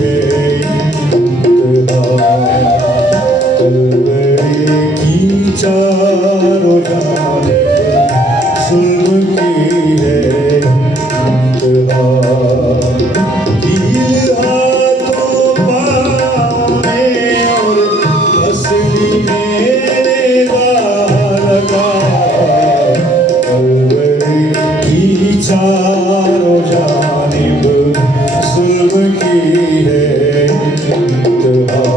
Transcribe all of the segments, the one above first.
है इंतहा, कलवरे की चारों जानिब जुल्म की है इंतहा। ढील हाथों पाँव में और असली मेरे लगा, कलवरे की चारों जानिब जुल्म की है इंतहा।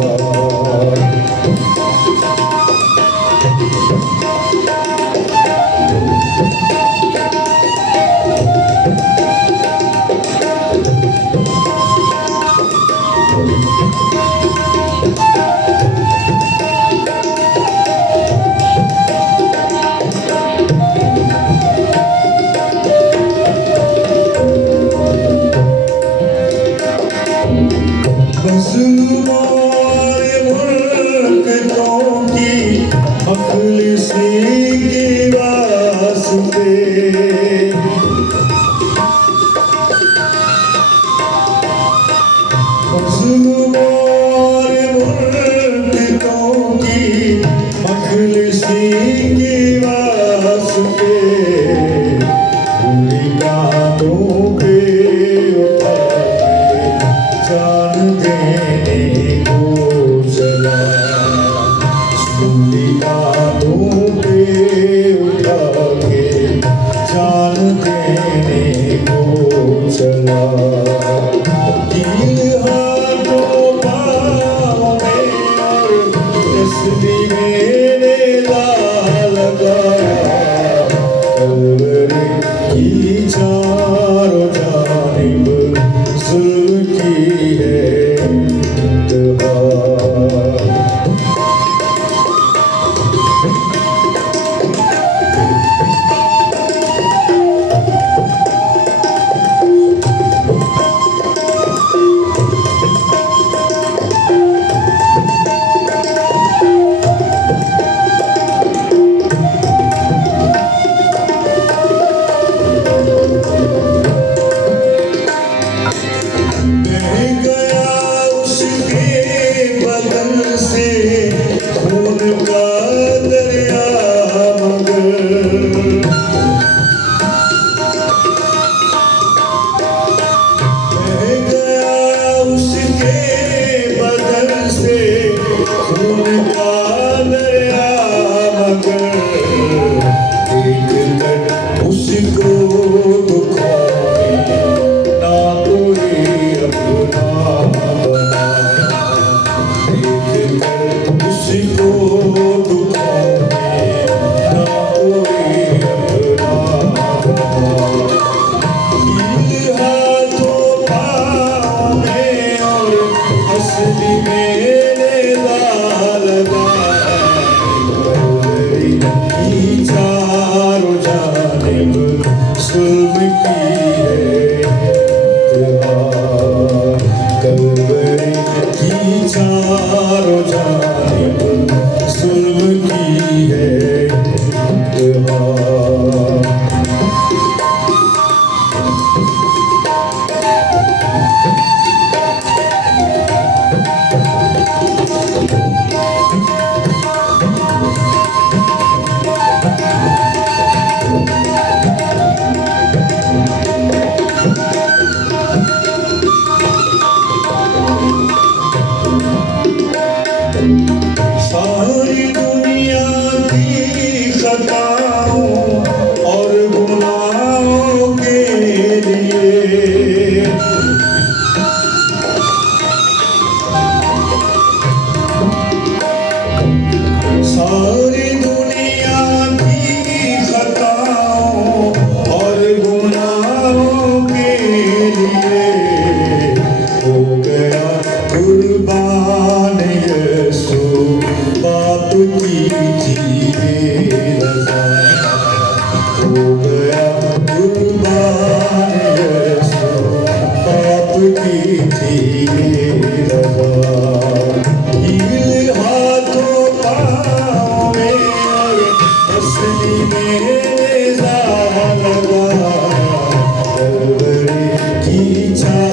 मज़लूमों मुल्कों की मखलिसी के वास्ते, मज़लूमों मुल्कों की मखलिसी के वास्ते, पूरी कांधों पे उठा जान देने को चला, सूली कांधों पे उठा के जान देने को चला। ढील हाथों पाँव में और तस्बीह मेरे लगा, कलवरे की चारों जानिब जुल्म की है इंतहा। बह गया उसके बदन से खून का दरिया, मगर बह गया उसके बदन से खून का दरिया, मगर देख कर उसको दुखों में ना कोई अपना बना, देख कर उसको दुखों में ना कोई अपना बना। ढील हाथों पाँव में और असली मेरे लगा, कलवरे की चारों जानिब जुल्म की है इंतहा, कलवरे की चारों जानिब जुल्म की है इंतहा। सारी दुनिया की खताओं और गुनाहों के लिए सारी दुनिया की खताओं और गुनाहों के लिए हो गया कुर्बान यीशु, बाप की थी रज़ा, हो गया कुर्बान यीशु, बाप की थी रज़ा। ढील हाथों पाँव में और असली मेरे लगा, कलवरे की चारों